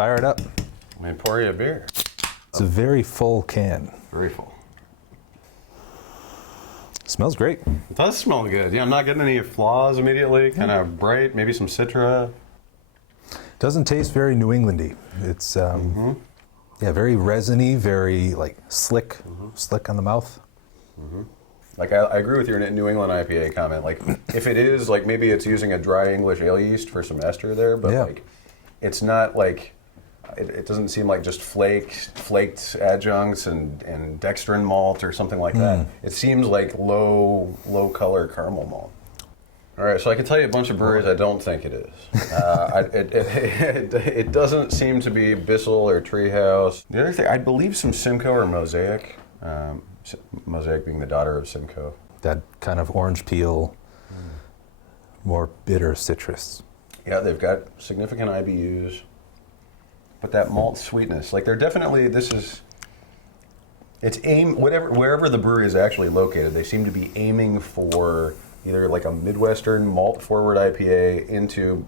fire it up. Let me pour you a beer. It's a very full can. Very full. Smells great. It does smell good. Yeah, I'm not getting any flaws immediately. Kind of bright, maybe some Citra. Doesn't taste very New Englandy. It's yeah, very resiny, very like slick on the mouth. Like I agree with your New England IPA comment. Like if it is like maybe it's using a dry English ale yeast for some ester there, but like it's not like it doesn't seem like just flaked adjuncts and dextrin malt or something like that. It seems like low color caramel malt. All right, so I can tell you a bunch of breweries I don't think it is. It doesn't seem to be Bissell or Treehouse. The other thing, I believe some Simcoe or Mosaic. Mosaic being the daughter of Simcoe. That kind of orange peel, more bitter citrus. Yeah, they've got significant IBUs, but that malt sweetness, like they're definitely, wherever the brewery is actually located, they seem to be aiming for either like a Midwestern malt forward IPA into,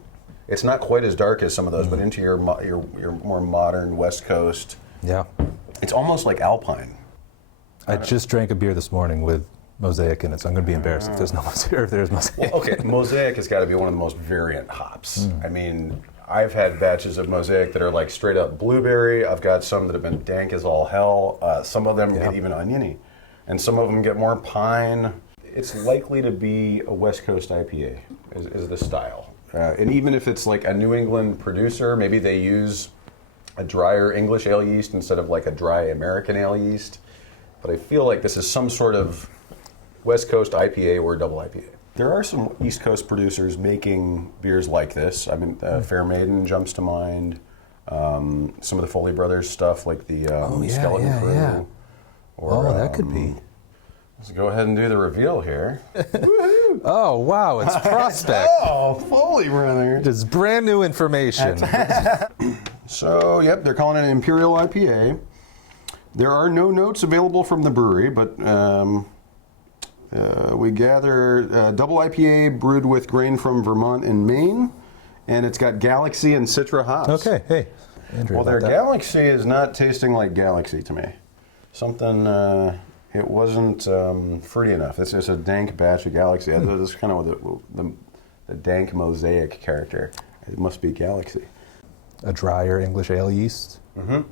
it's not quite as dark as some of those, but into your more modern West Coast. Yeah. It's almost like Alpine. I just drank a beer this morning with Mosaic in it, so I'm going to be embarrassed if there's no Mosaic, or if there's Mosaic. Well, okay, Mosaic has got to be one of the most variant hops. I mean, I've had batches of Mosaic that are like straight up blueberry. I've got some that have been dank as all hell. Some of them get even oniony. And some of them get more pine. It's likely to be a West Coast IPA, is the style. And even if it's like a New England producer, maybe they use a drier English ale yeast instead of like a dry American ale yeast. But I feel like this is some sort of West Coast IPA or double IPA. There are some East Coast producers making beers like this. I mean, Fair Maiden jumps to mind. Some of the Foley Brothers stuff, like the Skeleton Crew. Yeah. Or, that could be. Let's go ahead and do the reveal here. Oh, wow, it's Prospect. Oh, Foley Brothers. It's brand new information. So, yep, they're calling it an Imperial IPA. There are no notes available from the brewery, but we gather double IPA brewed with grain from Vermont and Maine, and it's got Galaxy and Citra hops. Okay, hey, Andrew. Well, their Galaxy is not tasting like Galaxy to me. Something, it wasn't fruity enough. This is a dank batch of Galaxy. This is kind of the dank Mosaic character. It must be Galaxy. A drier English ale yeast.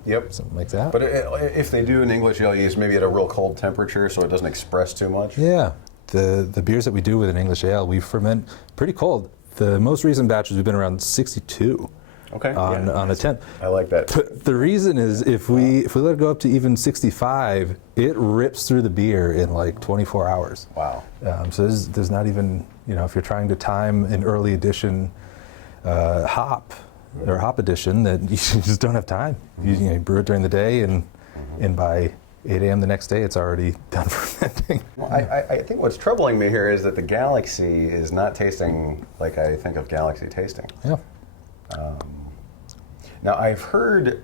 Yep. Something like that. But if they do an English ale yeast, maybe at a real cold temperature so it doesn't express too much. Yeah. The beers that we do with an English ale, we ferment pretty cold. The most recent batches, we've been around 62 on a temp. I like that. But the reason is if we let it go up to even 65, it rips through the beer in like 24 hours. Wow. So there's not even, if you're trying to time an early edition hop, or hop edition, that you just don't have time. You brew it during the day, and by 8 a.m. the next day, it's already done fermenting. Well, I think what's troubling me here is that the Galaxy is not tasting like I think of Galaxy tasting. Yeah. Now I've heard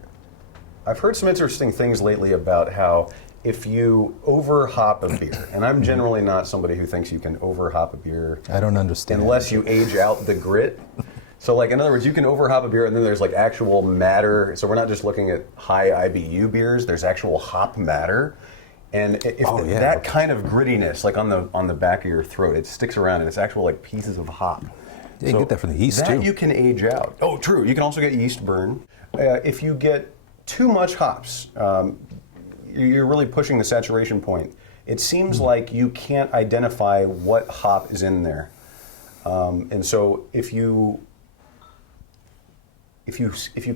some interesting things lately about how if you over hop a beer, and I'm generally not somebody who thinks you can over hop a beer. I don't understand. Unless you age out the grit. So, like, in other words, you can overhop a beer, and then there's like actual matter. So we're not just looking at high IBU beers. There's actual hop matter, and that kind of grittiness, like on the back of your throat, it sticks around, and it's actual like pieces of hop. Yeah, you can get that from the yeast that too. You can age out. Oh, true. You can also get yeast burn. If you get too much hops, you're really pushing the saturation point. It seems like you can't identify what hop is in there, and so if you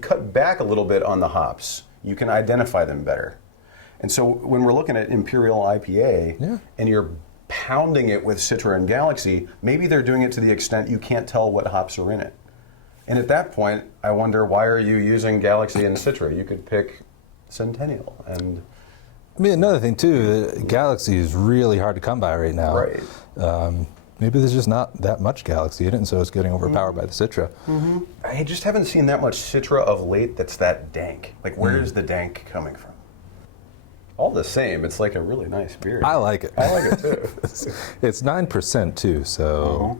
cut back a little bit on the hops, you can identify them better. And so when we're looking at Imperial IPA, and you're pounding it with Citra and Galaxy, maybe they're doing it to the extent you can't tell what hops are in it. And at that point, I wonder, why are you using Galaxy and Citra? You could pick Centennial. And I mean, another thing too, Galaxy is really hard to come by right now. Right. Maybe there's just not that much Galaxy in it, and so it's getting overpowered by the Citra. I just haven't seen that much Citra of late that's that dank. Like, where's the dank coming from? All the same, it's like a really nice beer. I like it. I like it too. It's 9% too, so